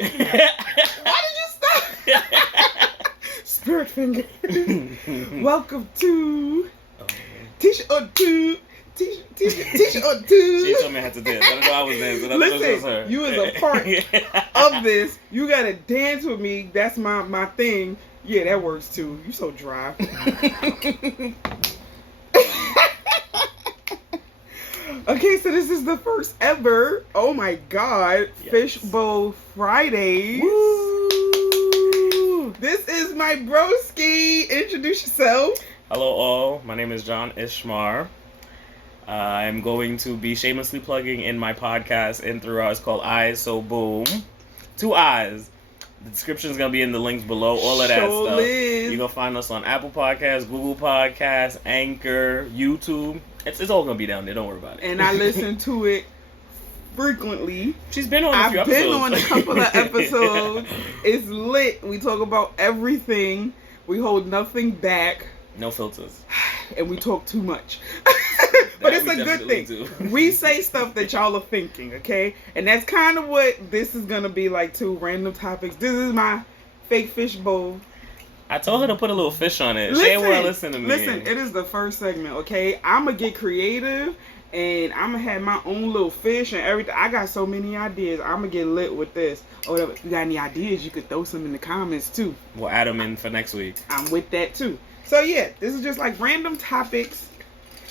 Why did you stop? Spirit finger. Welcome to Teesha on two. Teesha on two. She told me I had to dance. I didn't know I was dancing. Listen, her. You was a part of this. You gotta dance with me. That's my thing. Yeah, that works too. You so dry. Okay, so this is the first ever, oh my god, yes. Fishbowl Fridays. Woo! This is my broski. Introduce yourself. Hello all, my name is John Ishmar. I'm going to be shamelessly plugging in my podcast in throughout. It's called Eyes So Boom. 2 eyes. The description is going to be in the links below, all of that stuff. You're going to find us on Apple Podcasts, Google Podcasts, Anchor, YouTube. It's all going to be down there. Don't worry about it. And I listen to it frequently. She's been on a few episodes. I've been on a couple of episodes. It's lit. We talk about everything. We hold nothing back. No filters. And we talk too much. But it's a good thing. We say stuff that y'all are thinking, okay? And that's kind of what this is going to be like, too. Random topics. This is my fake fishbowl. I told her to put a little fish on it. She ain't want to listen to me. Listen, it is the first segment, okay? I'm going to get creative, and I'm going to have my own little fish and everything. I got so many ideas. I'm going to get lit with this. Or if you got any ideas, you could throw some in the comments, too. We'll add them in for next week. I'm with that, too. So, yeah, this is just like random topics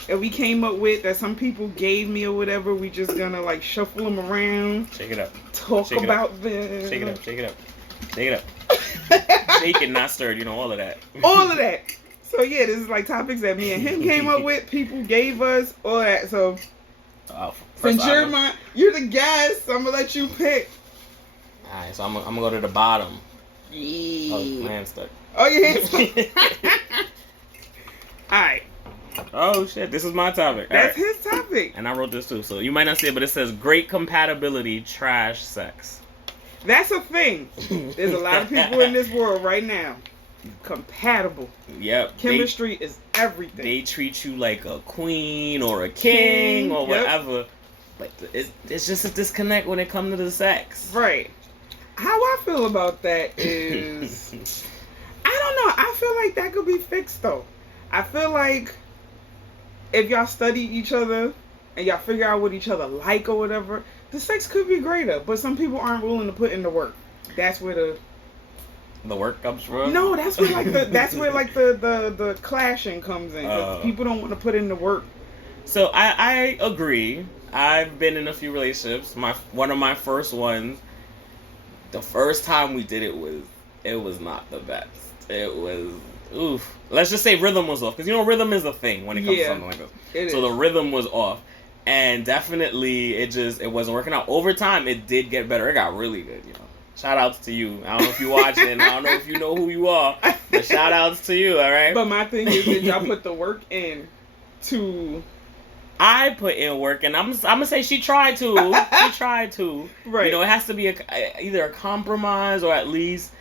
that we came up with that some people gave me or whatever. We just gonna like shuffle them around. Shake it up. Talk about them. Shake it up. Shake it up. Shake it up. Shake it, not stirred. You know, all of that. All of that. So yeah, this is like topics that me and him came up with. People gave us all that. So since you're the guest, I'm gonna let you pick. All right, so I'm gonna go to the bottom. Yeah. Oh, my hand's stuck. Oh, your hand's stuck. All right. Oh shit, this is my topic. That's his topic. And I wrote this too, so you might not see it, but it says great compatibility, trash sex. That's a thing. There's a lot of people in this world right now. Compatible. Yep. Chemistry is everything. They treat you like a queen or a king or whatever. But it's just a disconnect when it comes to the sex. Right. How I feel about that is I don't know. I feel like that could be fixed though. I feel like if y'all study each other and y'all figure out what each other like or whatever, the sex could be greater. But some people aren't willing to put in the work. That's where the work comes from. No, that's where the clashing comes in. 'Cause people don't want to put in the work. So I agree. I've been in a few relationships. One of my first ones. The first time we did it was not the best. It was. Oof. Let's just say rhythm was off. Because, rhythm is a thing when it comes to something like this. So the rhythm was off. And definitely, it wasn't working out. Over time, it did get better. It got really good, Shout outs to you. I don't know if you're watching. I don't know if you know who you are. But shout outs to you, all right? But my thing is, did y'all put the work in to... I put in work, and I'm going to say she tried to. She tried to. Right. It has to be either a compromise or at least...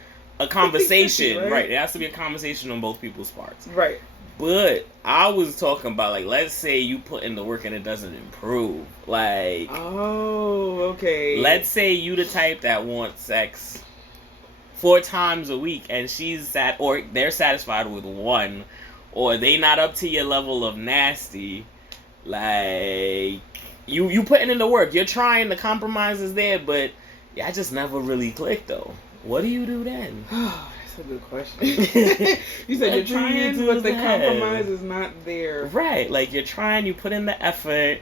a conversation, right? It has to be a conversation on both people's parts. Right. But I was talking about, like, let's say you put in the work and it doesn't improve. Like... Oh, okay. Let's say you the type that wants sex 4 times a week and or they're satisfied with 1. Or they not up to your level of nasty. Like... You putting in the work. You're trying, the compromise is there, but... I just never really clicked, though. What do you do then? Oh, that's a good question. You said you're trying, but the compromise is not there. Right, like you're trying, you put in the effort.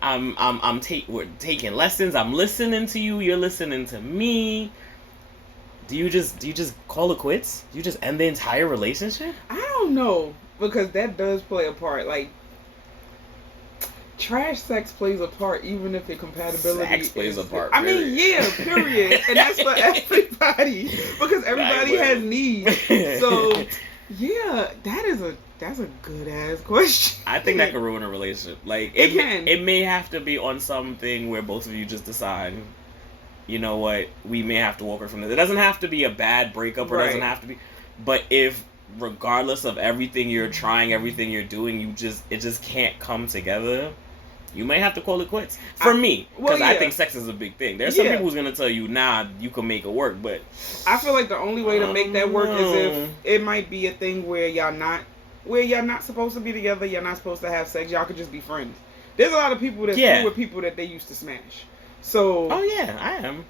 We're taking lessons. I'm listening to you. You're listening to me. Do you just call it quits? Do you just end the entire relationship? I don't know, because that does play a part. Like, trash sex plays a part, even if the compatibility plays a part. I mean, yeah, period. And that's for everybody, because everybody has needs. So, yeah, that's a good ass question. I think that could ruin a relationship. Like it can. It may have to be on something where both of you just decide, you know what, we may have to walk away from this. It doesn't have to be a bad breakup, or it doesn't have to be. But if regardless of everything you're trying, everything you're doing, it just can't come together. you may have to call it quits. For me, because I think sex is a big thing. There's some people who's gonna tell you, nah, you can make it work, but I feel like the only way to make that work is if it might be a thing where y'all not supposed to be together, y'all not supposed to have sex, y'all could just be friends. There's a lot of people that's cool with people that they used to smash. So oh yeah, I am.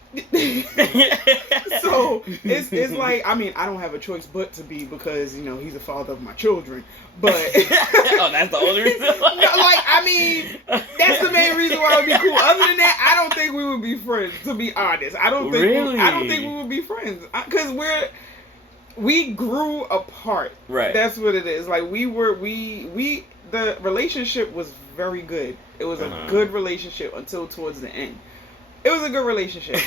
So it's like, I mean, I don't have a choice but to be, because he's the father of my children. But oh, that's the only reason. I mean, that's the main reason why it would be cool. Other than that, I don't think we would be friends. To be honest, I don't think we would be friends, because we grew apart. Right. That's what it is. Like the relationship was very good. It was a good relationship until towards the end. It was a good relationship.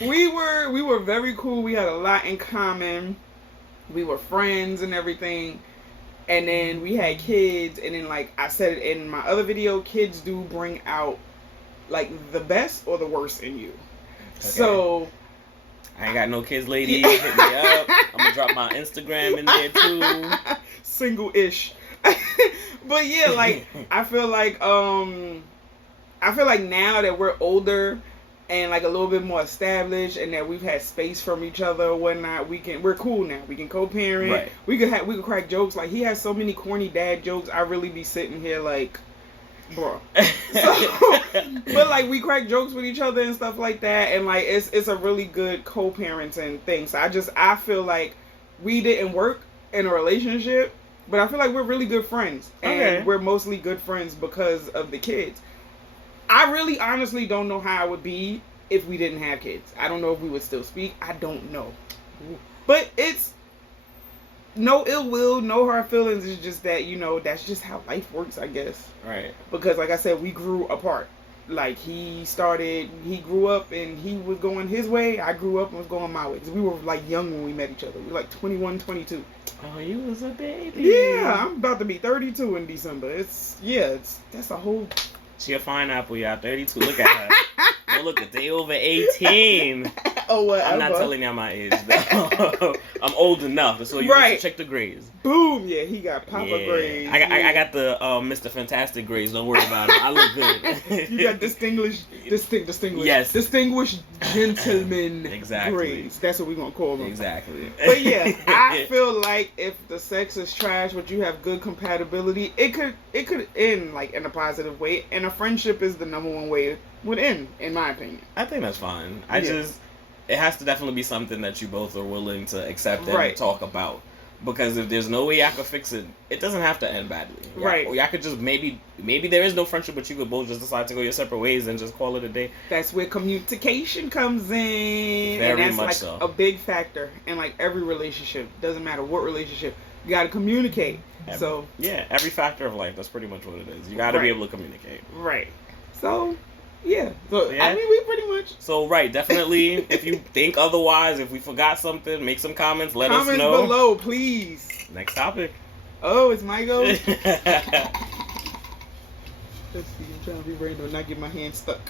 we were very cool. We had a lot in common. We were friends and everything. And then we had kids. And then, like I said in my other video, kids do bring out like the best or the worst in you. Okay. So I ain't got no kids, ladies. Hit me up. I'm gonna drop my Instagram in there too. Single-ish. But yeah, like I feel like now that we're older and like a little bit more established, and that we've had space from each other or whatnot, we're cool now. We can co-parent. Right. We could crack jokes. Like, he has so many corny dad jokes. I really be sitting here like, bro. But like, we crack jokes with each other and stuff like that, and like it's a really good co-parenting thing. So I feel like we didn't work in a relationship, but I feel like we're really good friends, and we're mostly good friends because of the kids. I really honestly don't know how it would be if we didn't have kids. I don't know if we would still speak. I don't know. But it's no ill will, no hard feelings. It's just that, that's just how life works, I guess. Right. Because like I said, we grew apart. Like, he grew up and he was going his way. I grew up and was going my way. Because we were like young when we met each other. We were like 21, 22. Oh, you was a baby. Yeah, I'm about to be 32 in December. That's a whole... She a fine apple, y'all. 32. Look at her. Oh, look, a day over 18. Oh, whatever. I'm not telling y'all my age, though. I'm old enough, so you need to check the grades. Boom. Yeah, he got Papa grades. I got the Mr. Fantastic grades. Don't worry about it. I look good. You got distinguished. Yes. Distinguished gentleman grades. That's what we're going to call them. Exactly. But yeah, I feel like if the sex is trash, but you have good compatibility, it could end like in a positive way, and a friendship is the number one way it would end, in my opinion. I think that's fine. It has to definitely be something that you both are willing to accept and talk about. Because if there's no way I could fix it, it doesn't have to end badly. Right. Or y'all could just maybe there is no friendship, but you could both just decide to go your separate ways and just call it a day. That's where communication comes in. Very and much that's like a big factor in like every relationship. Doesn't matter what relationship. You got to communicate. Every factor of life, that's pretty much what it is. You got to be able to communicate. Right. So, yeah. So, I mean, we pretty much... So, right, definitely, if you think otherwise, if we forgot something, make some comments, let us know. Comments below, please. Next topic. Oh, it's my go? Let's see, I'm trying to be random and not get my hand stuck.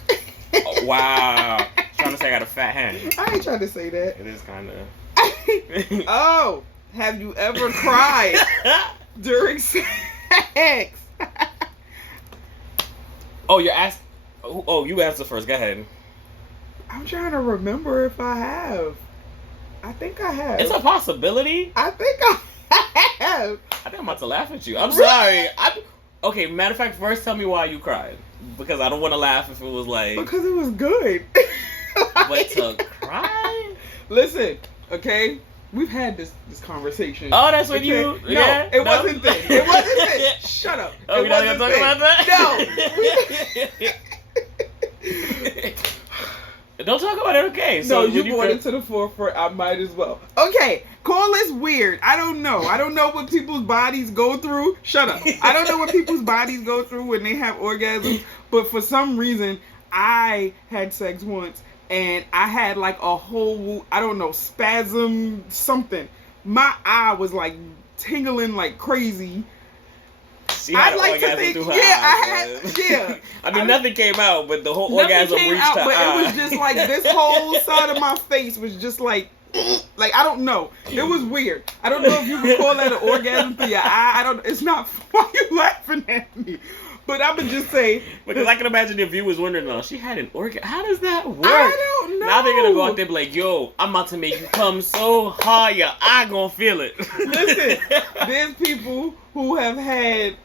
Oh, wow. Trying to say I got a fat hand. I ain't trying to say that. It is kind of... Oh, have you ever cried during sex? Oh, you're asking... Oh, you answer first. Go ahead. I'm trying to remember if I have. I think I have. It's a possibility. I think I have. I think I'm about to laugh at you. I'm sorry. Okay, matter of fact, first tell me why you cried. Because I don't want to laugh if it was like... Because it was good. But to cry? Listen, okay? We've had this conversation. Oh, that's what you... No, yeah, it wasn't then. It wasn't then. Shut up. Oh, we're not going to talk about that? No. Don't talk about it, okay. So no, you brought it to the forefront. I might as well. Okay, call this weird. I don't know. I don't know what people's bodies go through. Shut up. I don't know what people's bodies go through when they have orgasms. But for some reason, I had sex once. And I had like a whole, I don't know, spasm, something. My eye was like tingling like crazy. I'd like to think, I mean, nothing came out, but the whole orgasm reached her eye. It was just like this whole side of my face was just like I don't know. It was weird. I don't know if you would call that an orgasm through your eye. It's not. Why are you laughing at me? But I would just say because I can imagine if you was wondering, oh, she had an organ. How does that work? I don't know. Now they're gonna go out there and be like, yo, I'm about to make you come so hard, your eye gonna feel it. Listen, there's people who have had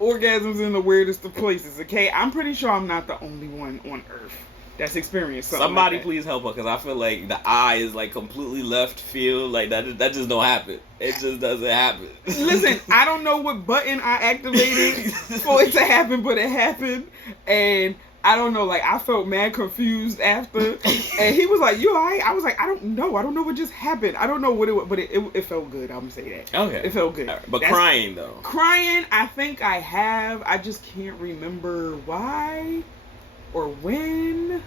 orgasms in the weirdest of places. Okay, I'm pretty sure I'm not the only one on Earth that's experienced something. Somebody like that. please help her, because I feel like the eye is like completely left field. Like that just don't happen. It just doesn't happen. Listen, I don't know what button I activated for it to happen, but it happened, and I don't know. Like I felt mad confused after, and he was like, "You alright?" I was like, "I don't know what just happened. I don't know what it was, but it felt good. I'm gonna say that. Okay, it felt good. Right. But crying though, crying, I think I have. I just can't remember why or when.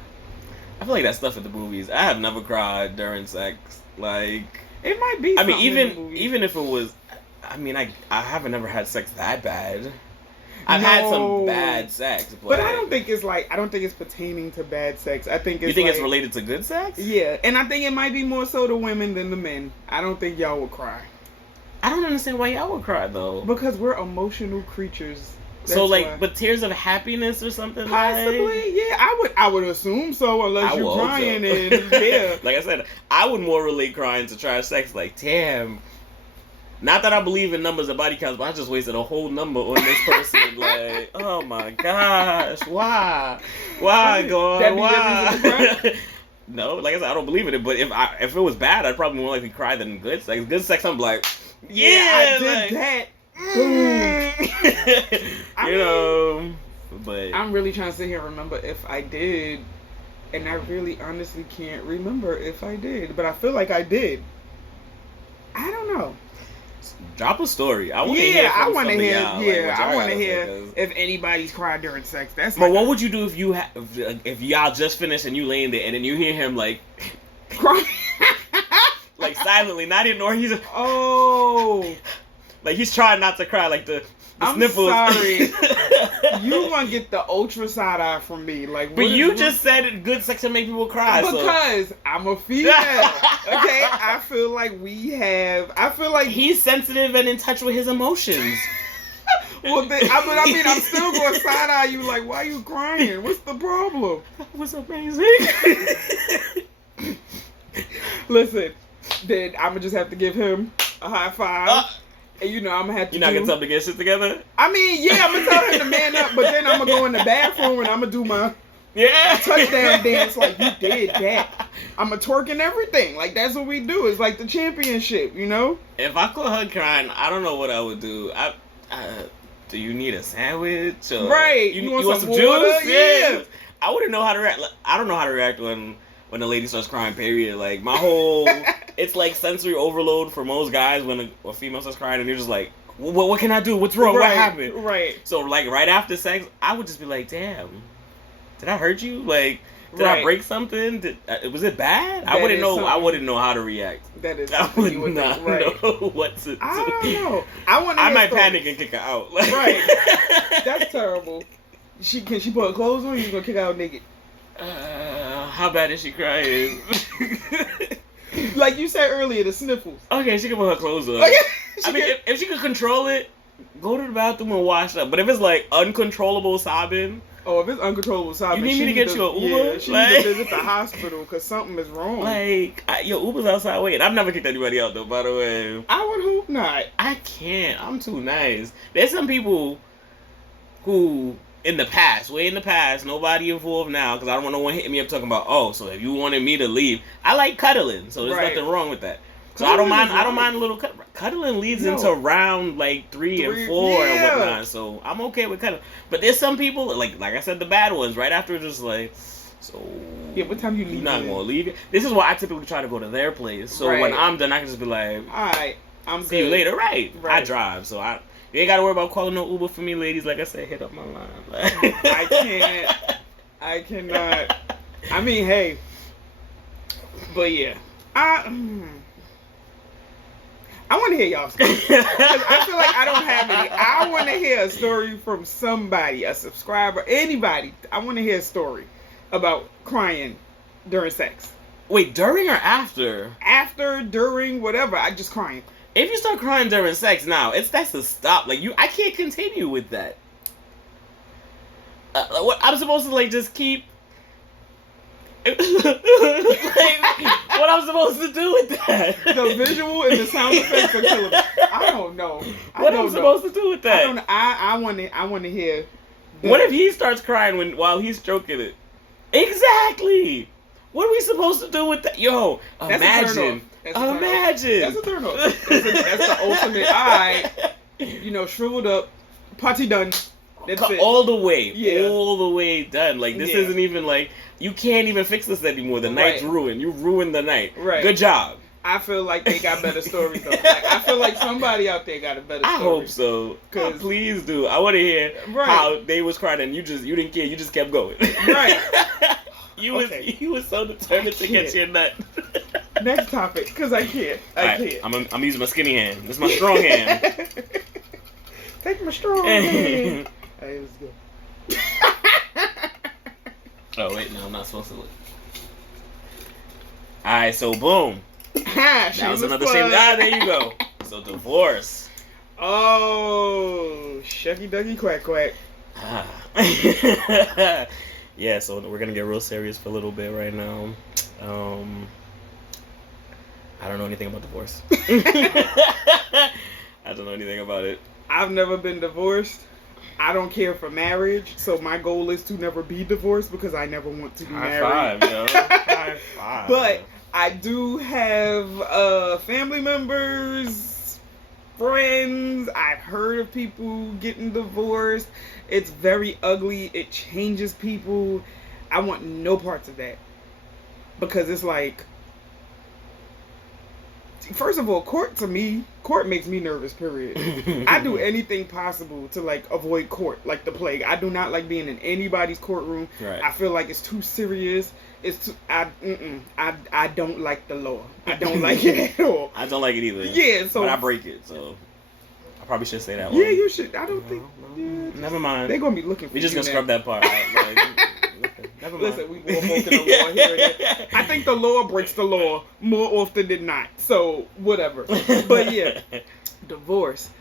I feel like that stuff at the movies. I have never cried during sex. Like it might be. I mean, even if it was, I mean, I haven't ever had sex that bad. I've had some bad sex, but I don't think it's pertaining to bad sex. I think it's. You think it's related to good sex? Yeah, and I think it might be more so the women than the men. I don't think y'all would cry. I don't understand why y'all would cry though. Because we're emotional creatures. So like, but tears of happiness or something? Possibly, like? Yeah. I would assume so, unless you're crying so. and yeah. Like I said, I would more relate crying to trash sex. Like, damn. Not that I believe in numbers or body counts, but I just wasted a whole number on this person. Like, oh my gosh, why, God, why? No, like I said, I don't believe in it. But if it was bad, I'd probably more likely cry than good sex. Good sex, I'm like, yeah, I did that. You know, but I'm really trying to sit here and remember if I did, and I really honestly can't remember if I did, but I feel like I did. I don't know. Drop a story. I want to hear. I want to hear. I want to hear if anybody's cried during sex. But what would you do if if y'all just finished and you laying there and then you hear him like crying, like silently, not even, or he's like he's trying not to cry, like the sniffles. Sorry, you gonna get the ultra side eye from me, like. But you just said good sex can make people cry. Because I'm a female. Okay, I feel like I feel like he's sensitive and in touch with his emotions. Well, but I mean, I'm still gonna side eye you. Like, why are you crying? What's the problem? That was amazing. Listen, then I'm gonna just have to give him a high five. And I'm gonna have to. You're not gonna tell him to get shit together? I mean, yeah, I'm gonna tell him to man up, but then I'm gonna go in the bathroom and I'm gonna do my touchdown dance like you did that. I'm gonna twerk and everything. Like that's what we do. It's like the championship, If I caught her crying, I don't know what I would do. Do you need a sandwich? Or right. You want some juice? Yeah. I wouldn't know how to react. I don't know how to react when the lady starts crying, period. Like, my whole... It's like sensory overload for most guys when a female starts crying and you're just like, what can I do? What's wrong? Right, what happened? Right. So, like, right after sex, I would just be like, damn, did I hurt you? Like, did I break something? Was it bad? I wouldn't know. I wouldn't know how to react. That is. I would not know what to do. I don't know. I might panic and kick her out. Right. That's terrible. Can she put her clothes on? Or you gonna kick her out naked? How bad is she crying? Like you said earlier, the sniffles. Okay, she can put her clothes on. Okay. I mean, if she can control it, go to the bathroom and wash up. But if it's like uncontrollable sobbing, if it's uncontrollable sobbing, you need me to get you an Uber. Yeah, she needs to visit the hospital because something is wrong. Like, your Uber's outside waiting. I've never kicked anybody out though. By the way, I would hope not. I can't. I'm too nice. There's some people who. Way in the past, nobody involved now, because I don't want no one hitting me up talking about, so if you wanted me to leave, I like cuddling, so there's nothing wrong with that. So I don't mind a little cuddling leads into round like 3 and 4 and whatnot, so I'm okay with cuddling. But there's some people, like I said, the bad ones, right after it's just like, so what time you leave? You're not gonna leave. This is why I typically try to go to their place, so when I'm done, I can just be like, alright, I'm see you later. Right. I drive, so you ain't gotta worry about calling no Uber for me, ladies. Like I said, hit up my line. I cannot. I mean, hey. But yeah. I want to hear y'all's story. I feel like I don't have any. I want to hear a story from somebody, a subscriber, anybody. I want to hear a story about crying during sex. Wait, during or after? After, during, whatever. I just crying. If you start crying during sex now, that's a stop. Like I can't continue with that. What I'm supposed to like just keep. Like, what I'm supposed to do with that? The visual and the sound effects are killing me. I don't know. What am I supposed to do with that? I want to hear. What if he starts crying while he's stroking it? Exactly. What are we supposed to do with that? Yo, imagine. Imagine. That's a turn off. That's the ultimate. Alright. Shriveled up, party done. That's it. All the way. Yeah. All the way done. Like, this isn't even like, you can't even fix this anymore. The night's ruined. You ruined the night. Right. Good job. I feel like they got better stories though. Like, I feel like somebody out there got a better story. I hope so. Please do. I want to hear how they was crying and you didn't care. You just kept going. Right. You was so determined to get your nut. Next topic, because I can't. I can't. I'm using my skinny hand. This is my strong hand. Take my strong hand. Hey, let's go. Oh wait, no, I'm not supposed to look. Alright, so boom. That was another shame. There you go. So divorce. Oh, shucky ducky quack quack. Yeah, so we're gonna get real serious for a little bit right now. I don't know anything about divorce. I don't know anything about it. I've never been divorced. I don't care for marriage, so my goal is to never be divorced because I never want to be married. High five, yo. High five. But I do have family members, friends. I've heard of people getting divorced. It's very ugly. It changes people. I want no parts of that. Because it's like, first of all, court makes me nervous, period. I do anything possible to like avoid court like the plague. I do not like being in anybody's courtroom. Right. I feel like it's too serious. It's too, I don't like the law. I don't like it at all. I don't like it either. Yeah, so but I break it, so I probably should say that one. Yeah, you should. I don't think. No. Yeah, Never mind. They're gonna be looking for We just you gonna scrub that part out. Never mind. Listen, we go both in the law here and there. I think the law breaks the law more often than not. So whatever. But yeah, divorce.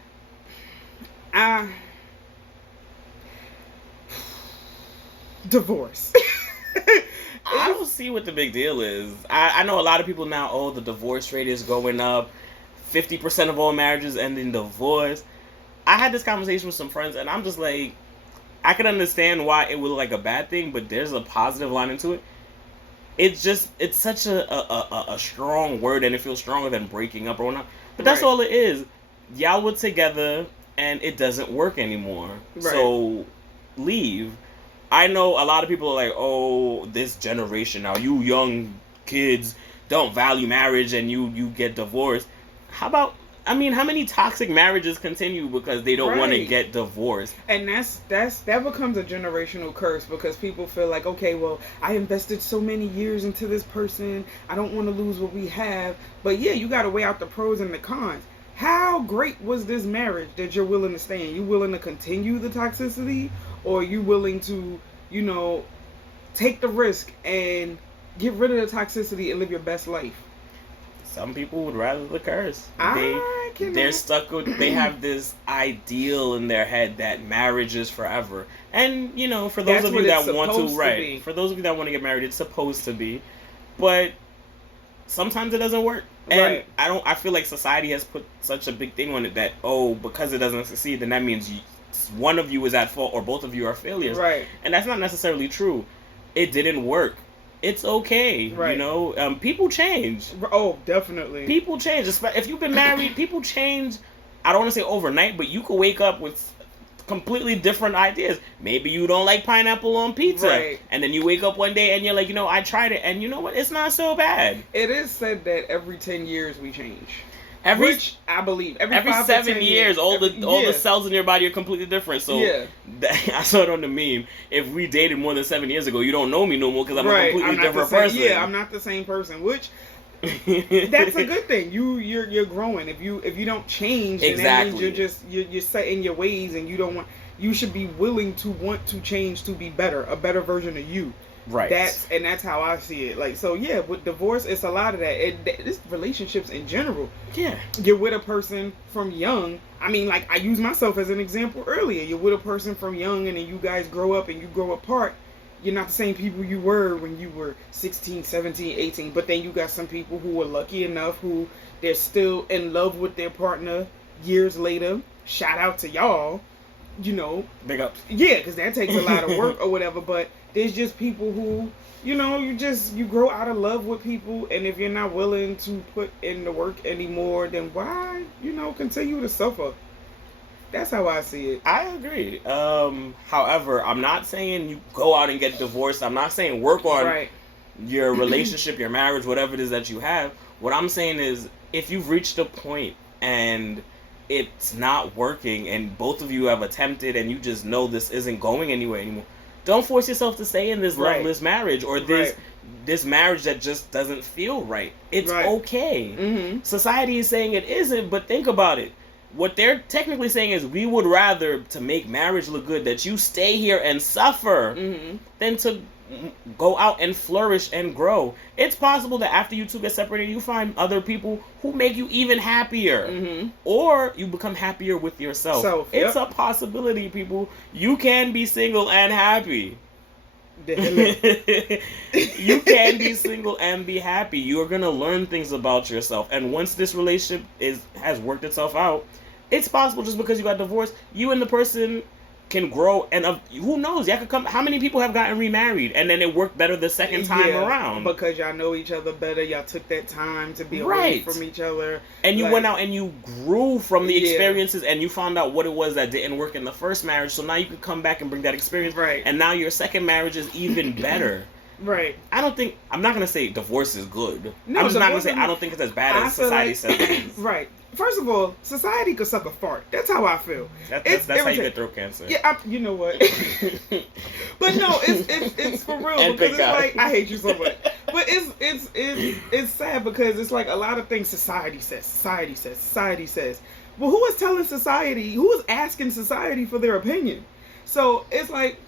Divorce. I don't see what the big deal is. I know a lot of people now, oh, the divorce rate is going up. 50% of all marriages end in divorce. I had this conversation with some friends, and I'm just like, I can understand why it would look like a bad thing, but there's a positive line into it. It's such a strong word, and it feels stronger than breaking up or not. But that's all it is. Y'all were together, and it doesn't work anymore. Right. So, leave. I know a lot of people are like, oh, this generation now, you young kids don't value marriage and you get divorced. How how many toxic marriages continue because they don't want to get divorced? And that becomes a generational curse because people feel like, okay, well, I invested so many years into this person. I don't want to lose what we have. But yeah, you got to weigh out the pros and the cons. How great was this marriage that you're willing to stay in? You willing to continue the toxicity? Or are you willing to, take the risk and get rid of the toxicity and live your best life? Some people would rather the curse. They're stuck with, they have this ideal in their head that marriage is forever. And, for those of you that want to, for those of you that want to get married, it's supposed to be. But sometimes it doesn't work. And I feel like society has put such a big thing on it that, because it doesn't succeed, then that means one of you is at fault or both of you are failures. Right. And that's not necessarily true. It didn't work. It's okay. Right. People change. Oh, definitely. People change. If you've been married, people change. I don't want to say overnight, but you could wake up with completely different ideas. Maybe you don't like pineapple on pizza. Right. And then you wake up one day and you're like, I tried it. And you know what? It's not so bad. It is said that every 10 years we change. Which I believe every 7 years, all the cells in your body are completely different. So I saw it on the meme. If we dated more than 7 years ago, you don't know me no more because I'm a completely different person. Yeah, I'm not the same person. Which that's a good thing. You're growing. If you don't change, then that means you're set in your ways, and you don't want. You should be willing to want to change to be better, a better version of you. Right. That's how I see it. Like, so yeah, with divorce, it's a lot of that. This relationships in general. Yeah. You're with a person from young. I mean, like, I used myself as an example earlier. You're with a person from young, and then you guys grow up and you grow apart. You're not the same people you were when you were 16, 17, 18. But then you got some people who were lucky enough who they're still in love with their partner years later. Shout out to y'all. You know. Big ups. Yeah, because that takes a lot of work or whatever. But there's just people who, you know, you grow out of love with people. And if you're not willing to put in the work anymore, then why, you know, continue to suffer? That's how I see it. I agree. However, I'm not saying you go out and get divorced. I'm not saying work on your relationship, your marriage, whatever it is that you have. What I'm saying is, if you've reached a point and it's not working and both of you have attempted and you just know this isn't going anywhere anymore, don't force yourself to stay in this loveless marriage or this marriage that just doesn't feel right. It's okay. Mm-hmm. Society is saying it isn't, but think about it. What they're technically saying is, we would rather, to make marriage look good, that you stay here and suffer than to go out and flourish and grow. It's possible that after you two get separated, you find other people who make you even happier. Or you become happier with yourself. It's a possibility, people. You can be single and happy. You can be single and be happy. You're gonna learn things about yourself, and once this relationship has worked itself out, it's possible just because you got divorced, you and the person can grow, and who knows, y'all could come. How many people have gotten remarried and then it worked better the second time around? Because y'all know each other better. Y'all took that time to be away from each other, and you went out and you grew from the experiences, and you found out what it was that didn't work in the first marriage. So now you can come back and bring that experience, and now your second marriage is even better. I'm not gonna say divorce is good. No, I'm just not gonna say I don't think it's as bad as society says it is. First of all, society could suck a fart. That's how I feel. That's how you get throat cancer. Yeah, you know what? But no, it's for real, and because it's like, I hate you so much. But it's sad because it's like a lot of things society says. Well, who is telling society? Who is asking society for their opinion? So it's like,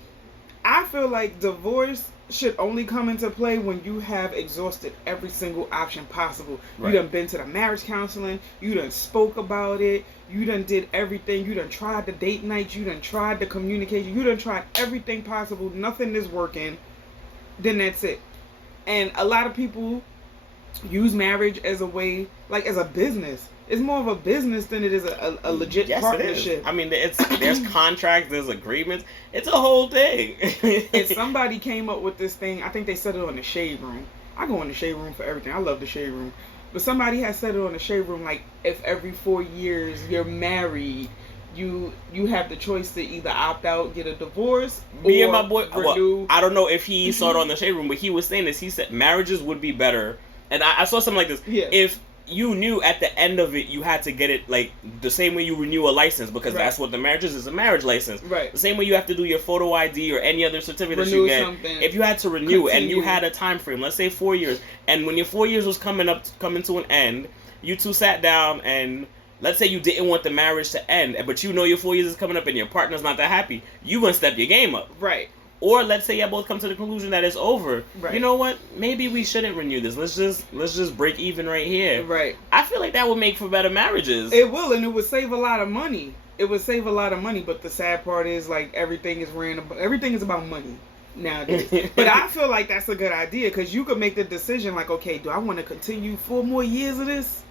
I feel like divorce should only come into play when you have exhausted every single option possible. You done been to the marriage counseling, you done spoke about it, you done did everything, you done tried the date nights, you done tried the communication, you done tried everything possible, nothing is working, then that's it. And a lot of people use marriage as a way, like as a business. It's more of a business than it is a legit partnership. It is. I mean, there's contracts, there's agreements. It's a whole thing. And somebody came up with this thing. I think they said it on the Shade Room. I go in the Shade Room for everything. I love the Shade Room. But somebody has said it on the Shade Room, like, if every 4 years you're married, you have the choice to either opt out, get a divorce, Me and my boy, renew. Well, I don't know if he saw it on the Shade Room, but he was saying this. He said marriages would be better. And I saw something like this. If you knew at the end of it you had to get it like the same way you renew a license, because that's what the marriage is a marriage license. The same way you have to do your photo ID or any other certificate that you get. Something. If you had to renew and you had a time frame, let's say 4 years, and when your 4 years was coming to an end, you two sat down and let's say you didn't want the marriage to end, but you know your 4 years is coming up and your partner's not that happy, you gonna step your game up. Or let's say y'all both come to the conclusion that it's over. You know what? Maybe we shouldn't renew this. Let's just break even right here. I feel like that would make for better marriages. It will, and it would save a lot of money. But the sad part is, like, everything is about money nowadays. But I feel like that's a good idea, because you could make the decision, like, okay, do I want to continue 4 more years of this?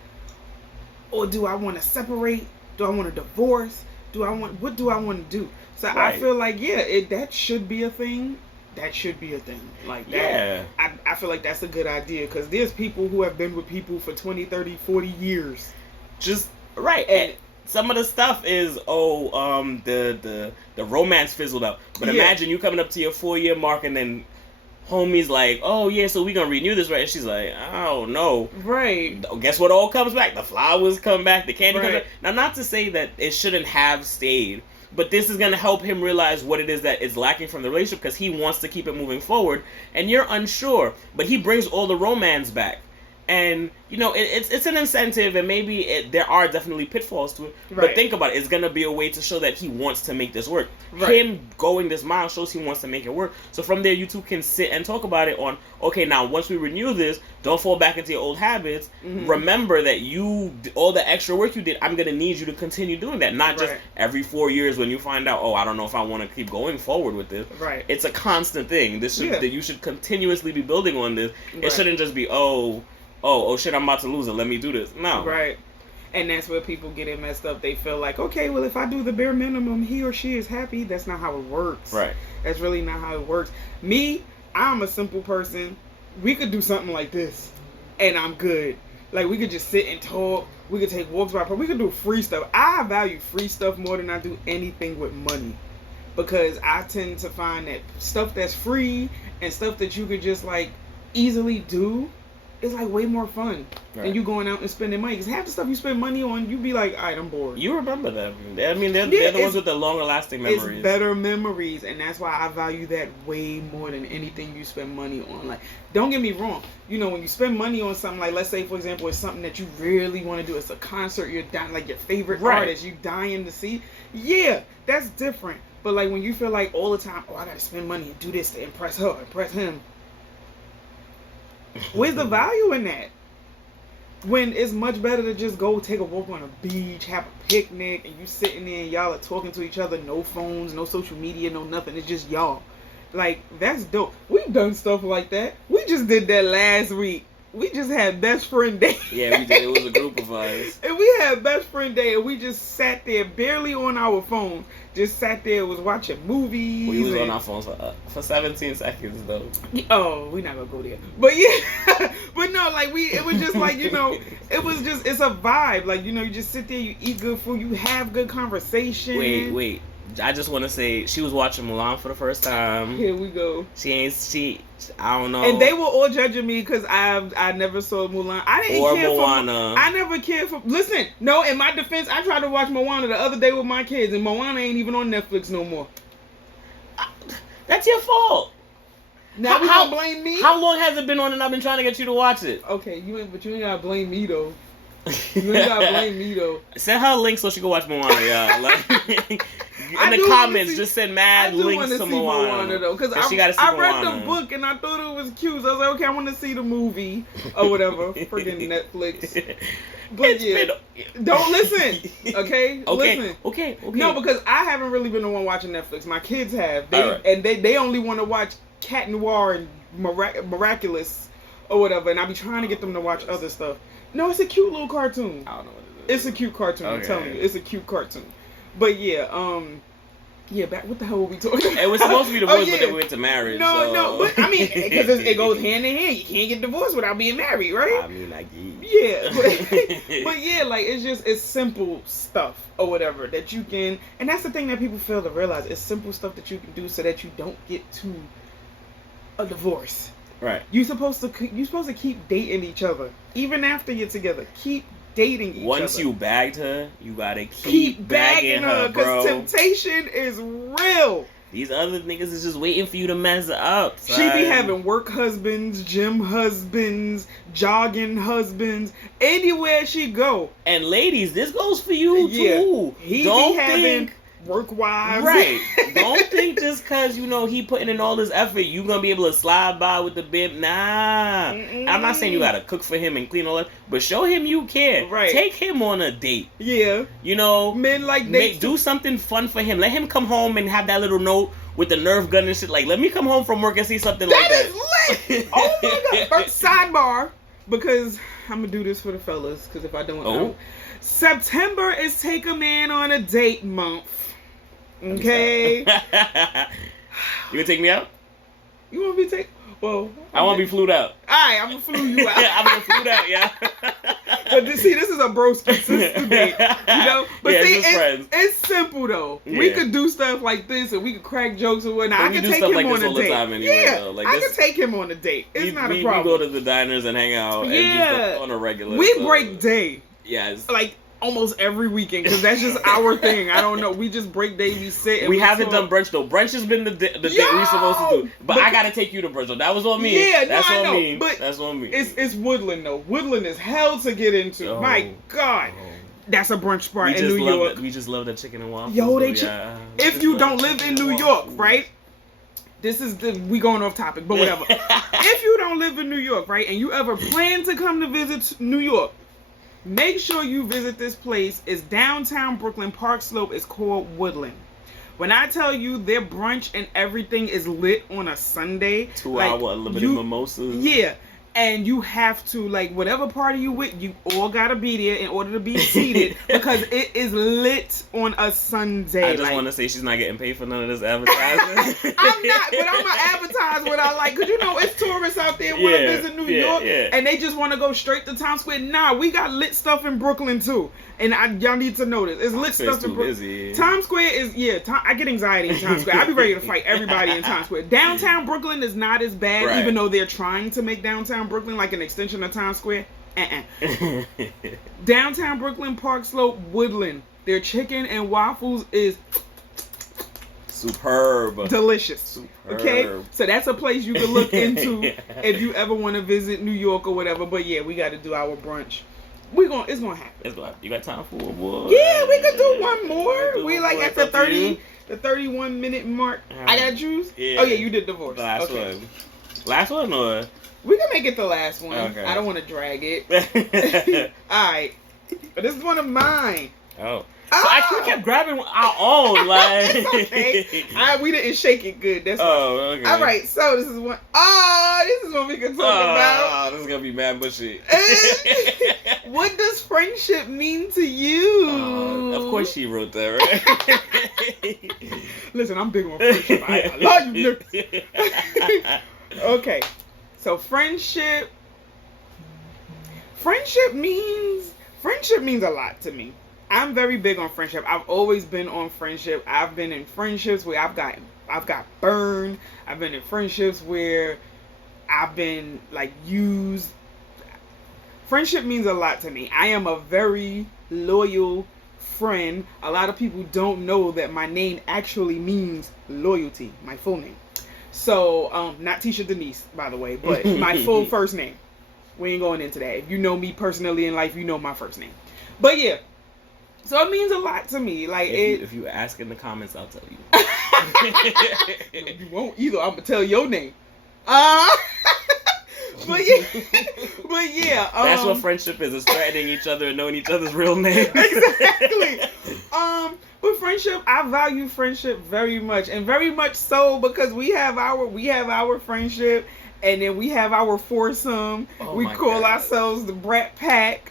Or do I want to separate? Do I want to divorce? What do I want to do? So I feel like, that should be a thing. Like that. I feel like that's a good idea, because there's people who have been with people for 20, 30, 40 years. And some of the stuff is, the romance fizzled out. But imagine you coming up to your 4-year mark and then homie's like, oh yeah, so we gonna renew this, right? And she's like, oh no. Guess what all comes back? The flowers come back, the candy comes back. Now, not to say that it shouldn't have stayed, but this is going to help him realize what it is that is lacking from the relationship, because he wants to keep it moving forward, and you're unsure. But he brings all the romance back. And, you know, it's an incentive, and maybe there are definitely pitfalls to it. But think about it. It's going to be a way to show that he wants to make this work. Him going this mile shows he wants to make it work. So from there, you two can sit and talk about it on, okay, now once we renew this, don't fall back into your old habits. Remember that all the extra work you did, I'm going to need you to continue doing that. Not just every 4 years when you find out, oh, I don't know if I want to keep going forward with this. It's a constant thing. That you should continuously be building on this. It shouldn't just be, oh shit, I'm about to lose it, let me do this. No. And that's where people get it messed up. They feel like, okay, well, if I do the bare minimum, he or she is happy. That's not how it works. That's really not how it works. Me, I'm a simple person. We could do something like this, and I'm good. Like, we could just sit and talk. We could take walks by. We could do free stuff. I value free stuff more than I do anything with money. Because I tend to find that stuff that's free and stuff that you could just, like, easily do, it's like way more fun than you going out and spending money. Because half the stuff you spend money on, you be like, all right, I'm bored. You remember them. I mean, they're the ones with the longer lasting memories. It's better memories, and that's why I value that way more than anything you spend money on. Like, don't get me wrong. You know, when you spend money on something, like, let's say, for example, it's something that you really want to do. It's a concert, you're dying, like your favorite artist, you dying to see. Yeah, that's different. But, like, when you feel like all the time, oh, I got to spend money and do this to impress her, impress him. Where's the value in that? When it's much better to just go take a walk on a beach, have a picnic, and you sitting there and y'all are talking to each other, no phones, no social media, no nothing. It's just y'all. Like, that's dope. We've done stuff like that. We just did that last week. We just had best friend day. Yeah, we did. It was a group of us. And we had best friend day, and we just sat there, barely on our phone. Just sat there, was watching movies. We was on our phones for 17 seconds, though. Oh, we're not gonna go there. But yeah, but no, like it was just like, you know, it's a vibe. Like, you know, you just sit there, you eat good food, you have good conversation. Wait. I just want to say, she was watching Mulan for the first time. Here we go. I don't know. And they were all judging me because I never saw Mulan. I didn't care Moana. I never cared for. Listen, no. In my defense, I tried to watch Moana the other day with my kids, and Moana ain't even on Netflix no more. That's your fault. Now you gonna blame me? How long has it been on, and I've been trying to get you to watch it? Okay, but you ain't gotta blame me though. You ain't gotta blame me though. Send her a link so she can watch Moana, yeah. Like, in the comments, just send mad links to Moana though, because I read the book and I thought it was cute. So I was like, okay, I want to see the movie or whatever. Friggin' Netflix. But don't listen. Okay? Listen. Okay. No, because I haven't really been the one watching Netflix. My kids have. They only want to watch Cat Noir and Miraculous or whatever, and I be trying to get them to watch other stuff. No, it's a cute little cartoon. I don't know what it is. It's a cute cartoon. I'm telling you, it's a cute cartoon. But yeah, back. What the hell were we talking about? It was supposed to be divorce, but then we went to marriage. No, but I mean, because it goes hand in hand. You can't get divorced without being married, right? I mean, I guess. Yeah, but yeah, like it's simple stuff or whatever that you can, and that's the thing that people fail to realize. It's simple stuff that you can do so that you don't get to a divorce. Right. You're supposed to keep dating each other even after you're together. Keep dating each other. Once you bagged her, you gotta keep bagging her, bro. Because temptation is real. These other niggas is just waiting for you to mess up. Son. She be having work husbands, gym husbands, jogging husbands, anywhere she go. And ladies, this goes for you too. He don't be having work wives. Right. Don't think just because, you know, he putting in all this effort, you gonna be able to slide by with the bib. Nah. I'm not saying you gotta cook for him and clean all that, but show him you care. Right. Take him on a date. Yeah. You know, men like dates. Do something fun for him. Let him come home and have that little note with the Nerf gun and shit. Like, let me come home from work and see something like that. That is lit. Oh my god. Sidebar, because I'm gonna do this for the fellas, because if I don't, September is Take a Man on a Date month. Okay. You gonna take me out? You want me to take? Well, I want to be flued out. Alright, I'm gonna flew you out. I'm gonna flued out, yeah. But this is a broski sister date, you know. But yeah, see, it's simple though. Yeah. We could do stuff like this, and we could crack jokes or whatnot. I could take him on a date. Anyway, though. Like I could take him on a date. It's not a problem. We go to the diners and hang out. And just on a regular. We break day. Yes. Like almost every weekend because that's just our thing. I don't know. We just break day, we sit. And we haven't done brunch though. Brunch has been the day we supposed to do. But I gotta take you to brunch though. That was on me. Yeah, that's no, on I know. me. But that's on me. It's Woodland though. Woodland is hell to get into. Oh, My God. That's a brunch spot in New York. We just love the chicken and waffles. Yo, If you don't live in New York, right? We going off topic, but whatever. If you don't live in New York, right, and you ever plan to come to visit New York, make sure you visit this place. It's downtown Brooklyn, Park Slope. It's called Woodland. When I tell you their brunch and everything is lit on a Sunday, 2 hour unlimited mimosas. Yeah. And you have to, like, whatever party you with, you all gotta be there in order to be seated because it is lit on a Sunday. I just want to say she's not getting paid for none of this advertising. I'm not, but I'm gonna advertise what I like because you know it's tourists out there want to visit New York and they just want to go straight to Times Square. Nah, we got lit stuff in Brooklyn too, and y'all need to know this. It's lit stuff in Brooklyn. Times Square is I get anxiety in Times Square. I be ready to fight everybody in Times Square. Downtown Brooklyn is not as bad, even though they're trying to make downtown Brooklyn like an extension of Times Square. Downtown Brooklyn, Park Slope, Woodland. Their chicken and waffles is superb, delicious. Superb. Okay, so that's a place you can look into if you ever want to visit New York or whatever. But yeah, we got to do our brunch. It's gonna happen. You got time for one more? Yeah, we could do one more. We like at the 31 minute mark. I got juice. Yeah. Oh yeah, you did divorce. Last one. Last one or? We can make it the last one. Okay. I don't want to drag it. All right, but this is one of mine. Oh. So I kept grabbing our own, like. It's okay. We didn't shake it good. That's okay. All right, so this is one. This is what we can talk about. This is gonna be mad bushy. What does friendship mean to you? Of course, she wrote that, right? Listen, I'm big on friendship. I love you, niggas. Okay, so friendship means a lot to me. I'm very big on friendship. I've always been on friendship. I've been in friendships where I've got burned. I've been in friendships where I've been like used. Friendship means a lot to me. I am a very loyal friend. A lot of people don't know that my name actually means loyalty, my full name. So, not Teesha Denise, by the way, but my full first name. We ain't going into that. If you know me personally in life, you know my first name. But yeah. So it means a lot to me. Like if you ask in the comments, I'll tell you. No, you won't either. I'm gonna tell your name. But yeah. That's what friendship is. It's threatening each other and knowing each other's real names. Exactly. But friendship, I value friendship very much, and very much so because we have our friendship. And then we have our foursome. We call ourselves the Brat Pack.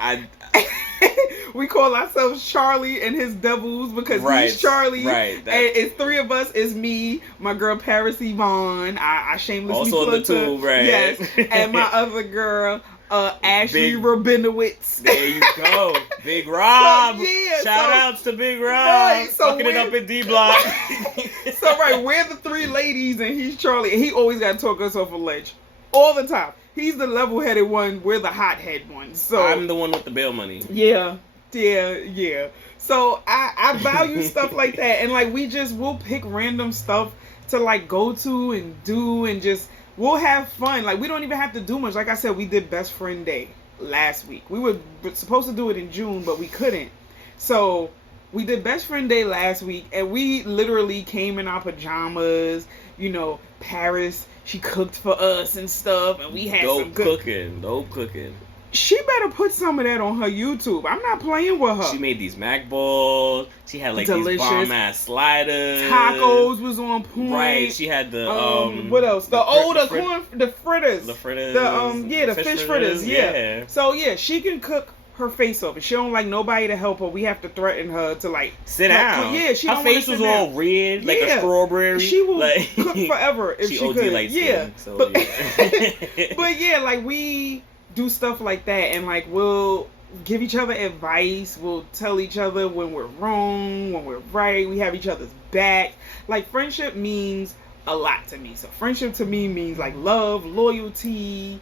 We call ourselves Charlie and his devils because he's Charlie. Right. And it's three of us. It's me, my girl Paris Yvonne. I shamelessly also plugged the two, her. right? Yes. And my other girl, Ashley Rabinowitz. There you go. Big Rob. So, yeah, Shout outs to Big Rob. Right, so fucking it up in D Block. So we're the three ladies and he's Charlie. And he always got to talk us off a ledge. All the time. He's the level-headed one. We're the hot-head ones. So I'm the one with the bail money. Yeah. So I value stuff like that. And like we'll pick random stuff to like go to and do and just we'll have fun. Like we don't even have to do much. Like I said, we did Best Friend Day last week. We were supposed to do it in June, but we couldn't. So we did Best Friend Day last week and we literally came in our pajamas. You know, Paris, she cooked for us and stuff, and we had some good cooking. She better put some of that on her YouTube. I'm not playing with her. She made these mac balls. She had like these bomb ass sliders. Tacos was on point. Right. She had the what else? The fritters. The fritters. The fish fritters. Yeah. So yeah, she can cook her face off. If she don't like nobody to help her, we have to threaten her to like sit down. Yeah, her face was all red, like a strawberry. She will cook forever if she could. Like skin, so, but yeah, like we do stuff like that, and like we'll give each other advice. We'll tell each other when we're wrong, when we're right. We have each other's back. Like friendship means a lot to me. So friendship to me means like love, loyalty,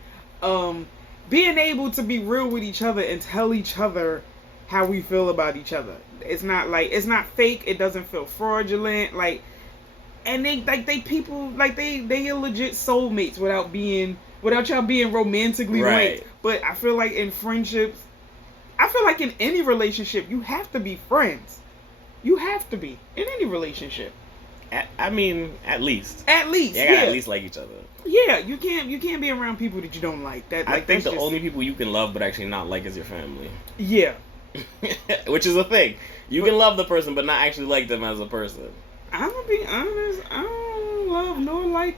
being able to be real with each other and tell each other how we feel about each other. It's not fake. It doesn't feel fraudulent. Like, and they people like they are legit soulmates without y'all being romantically linked. But I feel like in friendships, I feel like in any relationship, you have to be friends. You have to be in any relationship. I mean, at least. At least, yeah. At least like each other. Yeah, you can't be around people that you don't like. I think the only people you can love but actually not like is your family. Yeah. Which is a thing. You can love the person but not actually like them as a person. I'm gonna be honest. I don't love nor like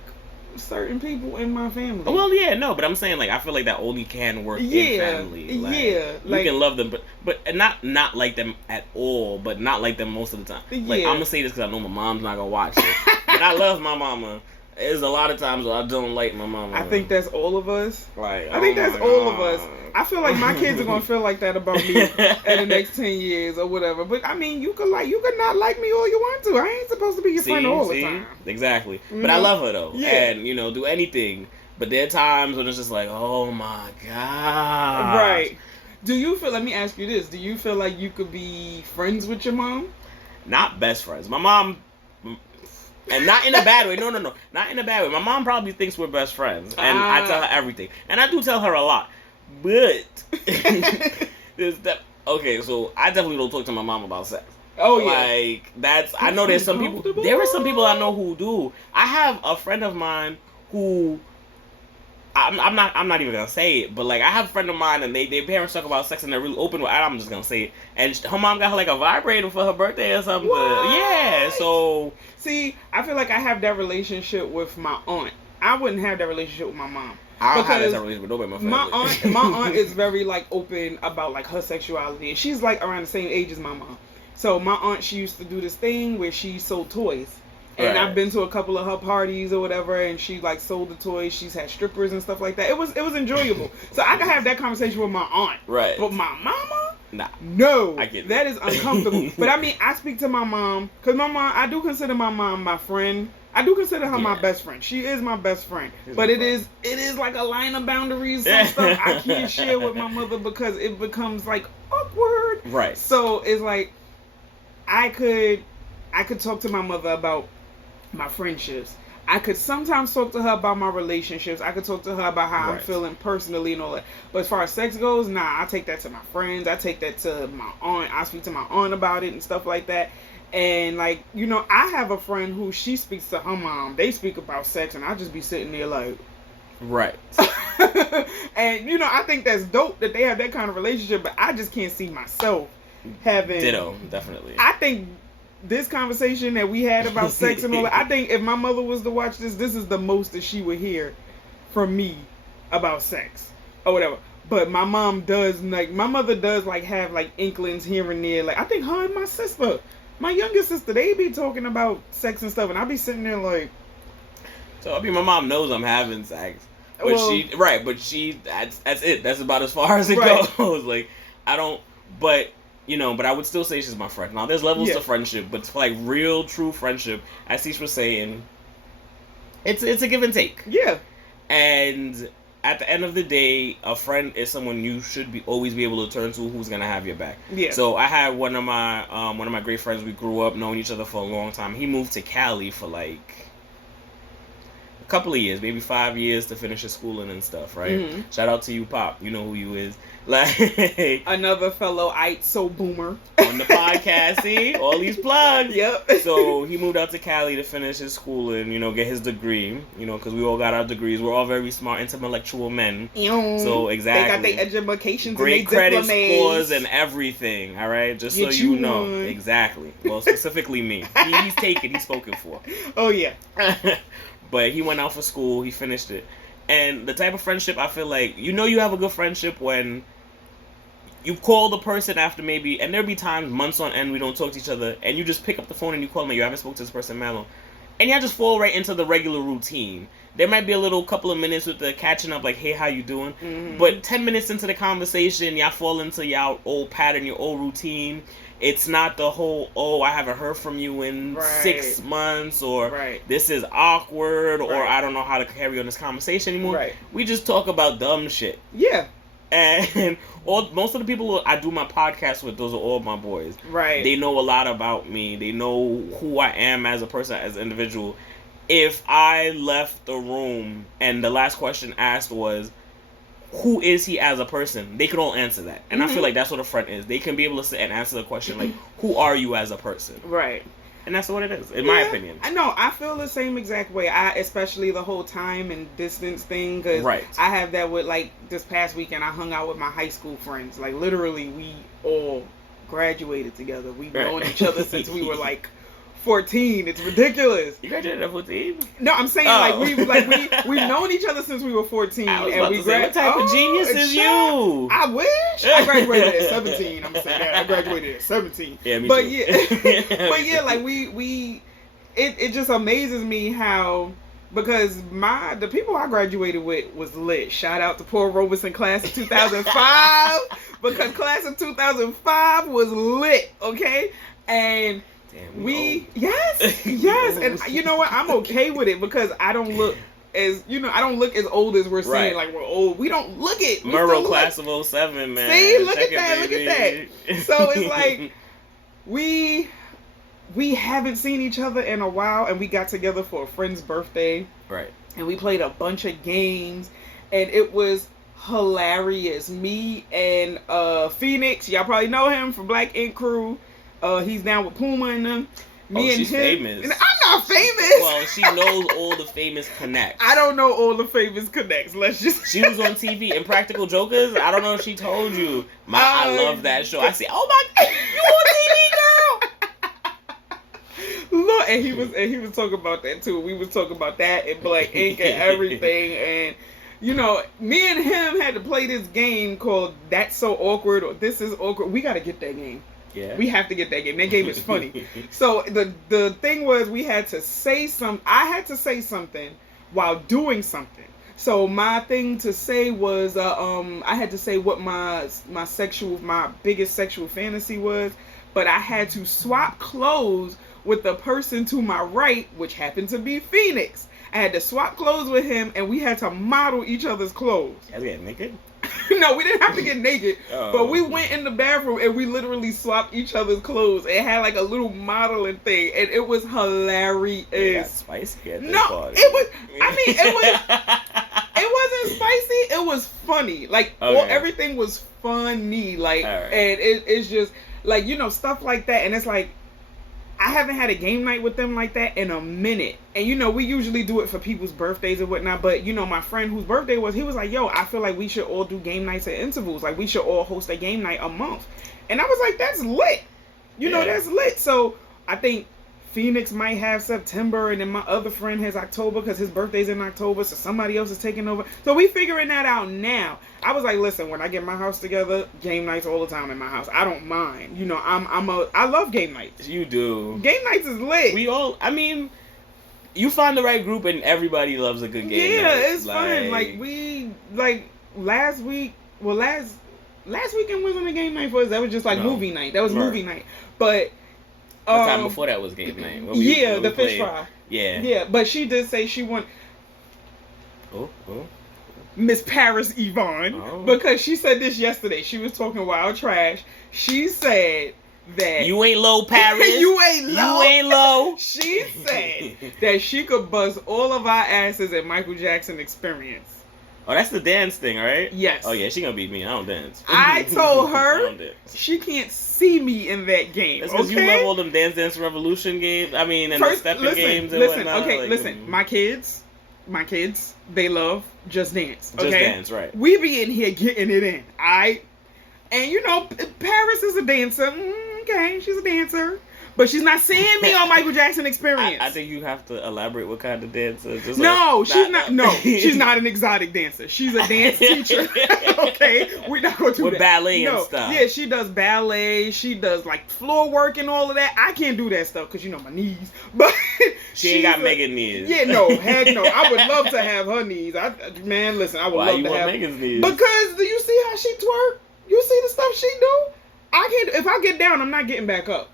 certain people in my family. Well, yeah, no, but I'm saying like I feel like that only can work in family. Like, you can love them, but not like them at all, but not like them most of the time. Like I'm gonna say this because I know my mom's not gonna watch it, but I love my mama. There's a lot of times where I don't like my mama. I think that's all of us. Like I think that's all of us. I feel like my kids are gonna feel like that about me in the next 10 years or whatever. But I mean, you could not like me all you want to. I ain't supposed to be your friend all the time. Exactly. But I love her though, and do anything. But there are times when it's just like, oh my god. Right. Do you feel? Let me ask you this: do you feel like you could be friends with your mom? Not best friends. My mom. And not in a bad way. No. Not in a bad way. My mom probably thinks we're best friends. And I tell her everything. And I do tell her a lot. But okay, so I definitely don't talk to my mom about sex. Oh yeah. Like I know there's some people there are some people I know who do. I have a friend of mine who I'm not even gonna say it, but like I have a friend of mine and their parents talk about sex and they're really open with it. I'm just gonna say it. And her mom got her like a vibrator for her birthday or something. What? Yeah, so see, I feel like I have that relationship with my aunt. I wouldn't have that relationship with my mom. I don't have that relationship with nobody in my family. My aunt is very like open about like her sexuality, and she's like around the same age as my mom. So my aunt, she used to do this thing where she sold toys. And I've been to a couple of her parties or whatever, and she like sold the toys. She's had strippers and stuff like that. It was enjoyable. So I could have that conversation with my aunt. Right. But my mama? Nah. No. I get that is uncomfortable. But I mean, I speak to my mom, because my mom, I do consider my mom my friend. I do consider her my best friend. She is my best friend. But it is like a line of boundaries. Some stuff I can't share with my mother because it becomes like awkward. Right. So it's like I could talk to my mother about my friendships. I could sometimes talk to her about my relationships. I could talk to her about how I'm feeling personally and all that. But as far as sex goes, nah, I take that to my friends. I take that to my aunt. I speak to my aunt about it and stuff like that. And like, I have a friend who she speaks to her mom. They speak about sex and I just be sitting there like, right. And I think that's dope that they have that kind of relationship, but I just can't see myself having. Ditto, definitely. I think this conversation that we had about sex and all that, I think if my mother was to watch this is the most that she would hear from me about sex or whatever. But my mom does, like, my mother does, like, have, like, inklings here and there. Like, I think her and my sister, my younger sister, they be talking about sex and stuff, and I be sitting there like. So, I mean, my mom knows I'm having sex. But that's it. That's about as far as it goes. Like, I don't, but I would still say she's my friend. Now, there's levels to friendship, but for, like, real, true friendship, as Teesha was saying, it's a give and take. Yeah. And at the end of the day, a friend is someone you should always be able to turn to who's going to have your back. Yeah. So, I had one of my great friends, we grew up knowing each other for a long time. He moved to Cali for, like, a couple of years, maybe 5 years to finish his schooling and stuff, right? Mm-hmm. Shout out to you, Pop. You know who you is. Like another fellow iight, so boomer on the podcast. See all these plugs. Yep. So he moved out to Cali to finish his schooling, get his degree. Because we all got our degrees. We're all very smart, intellectual men. So exactly, they got their educations, great and credit scores and everything. All right, just so you know exactly. Well, specifically me. He's taken. He's spoken for. Oh yeah. But he went out for school. He finished it. And the type of friendship I feel like, you have a good friendship when you call the person after maybe, and there'll be times, months on end, we don't talk to each other, and you just pick up the phone and you call them, and you haven't spoken to this person, Mallow. And y'all just fall right into the regular routine. There might be a little couple of minutes with the catching up, like, hey, how you doing? Mm-hmm. But 10 minutes into the conversation, y'all fall into y'all old pattern, your old routine. It's not the whole, I haven't heard from you in 6 months, or this is awkward, or I don't know how to carry on this conversation anymore. Right. We just talk about dumb shit. Yeah. And most of the people I do my podcast with, those are all my boys. Right. They know a lot about me. They know who I am as a person, as an individual. If I left the room and the last question asked was, who is he as a person? They can all answer that. And I feel like that's what a friend is. They can be able to sit and answer the question, like, who are you as a person? Right. And that's what it is, in my opinion. I know. I feel the same exact way. Especially the whole time and distance thing. Because I have that with, like, this past weekend, I hung out with my high school friends. Like, literally, we all graduated together. We've known each other since we were, like, 14. It's ridiculous. You graduated at 14? No, I'm saying we've known each other since we were 14. I was about to say, what type of genius is you? I wish. I graduated at 17. I'm gonna say that. I graduated at 17. Yeah, me too. Yeah, like it just amazes me how, because the people I graduated with was lit. Shout out to Paul Robeson class of 2005 because class of 2005 was lit. Okay, and yes, and you know what? I'm okay with it because I don't look as old as we're saying. Like, we're old. We don't look it. Murrow class of 07, man. See, look at that. So it's like we haven't seen each other in a while, and we got together for a friend's birthday. Right. And we played a bunch of games, and it was hilarious. Me and Phoenix, y'all probably know him from Black Ink Crew. He's down with Puma and them. She's famous. And I'm not famous. Well, she knows all the famous connects. I don't know all the famous connects. She was on TV in Practical Jokers. I don't know if she told you. I love that show. I see. Oh my God, you on TV, girl? Look, and he was talking about that too. We was talking about that and Black Ink and everything, and you know, me and him had to play this game called That's So Awkward or This Is Awkward. We got to get that game. Yeah. We have to get that game. That game is funny. So the thing was, we had to say I had to say something while doing something. So my thing to say was, I had to say what my biggest sexual fantasy was, but I had to swap clothes with the person to my right, which happened to be Phoenix. I had to swap clothes with him, and we had to model each other's clothes. You guys get naked? No, we didn't have to get naked, but we went in the bathroom and we literally swapped each other's clothes. It had like a little modeling thing, and it was hilarious. It got spicy at this party. It was. I mean, it wasn't spicy. It was funny. Like everything was funny. Like, and it's just like, you know, stuff like that. And it's like, I haven't had a game night with them like that in a minute. And, you know, we usually do it for people's birthdays and whatnot. But, you know, my friend whose birthday was, he was like, yo, I feel like we should all do game nights at intervals. Like, we should all host a game night a month. And I was like, that's lit. You know, that's lit. So I think Phoenix might have September, and then my other friend has October because his birthday's in October, so somebody else is taking over. So we figuring that out now. I was like, listen, when I get my house together, game nights all the time in my house. I don't mind. You know, I love game nights. You do. Game nights is lit. I mean, you find the right group and everybody loves a good game night. Yeah, it's fun. Like last weekend wasn't a game night for us. That was just like movie night. That was movie night. But the time before that was game night. The fish fry. Yeah. Yeah, but she did say she want Miss Paris Yvonne because she said this yesterday. She was talking wild trash. She said that you ain't low, Paris. You ain't low. You ain't low. She said that she could bust all of our asses at Michael Jackson Experience. Oh, that's the dance thing, right? Yes. Oh, yeah, she gonna beat me. I don't dance. I told her she can't see me in that game. That's because you love all them Dance Revolution games. I mean, and the stepping games and whatnot. Okay, listen. My kids, they love Just Dance. Okay? Just Dance, right. We be in here getting it in. And, you know, Paris is a dancer. Okay, she's a dancer. But she's not seeing me on Michael Jackson Experience. I think you have to elaborate what kind of dancer. She's not an exotic dancer. She's a dance teacher. Okay, we're not going to do with that. Ballet and stuff. Yeah, she does ballet. She does like floor work and all of that. I can't do that stuff because you know my knees. But she ain't got Megan knees. Yeah, no, heck no. I would love to have her knees. Man, listen, I would love to have Megan's knees. Because do you see how she twerk? You see the stuff she do? I can't. If I get down, I'm not getting back up.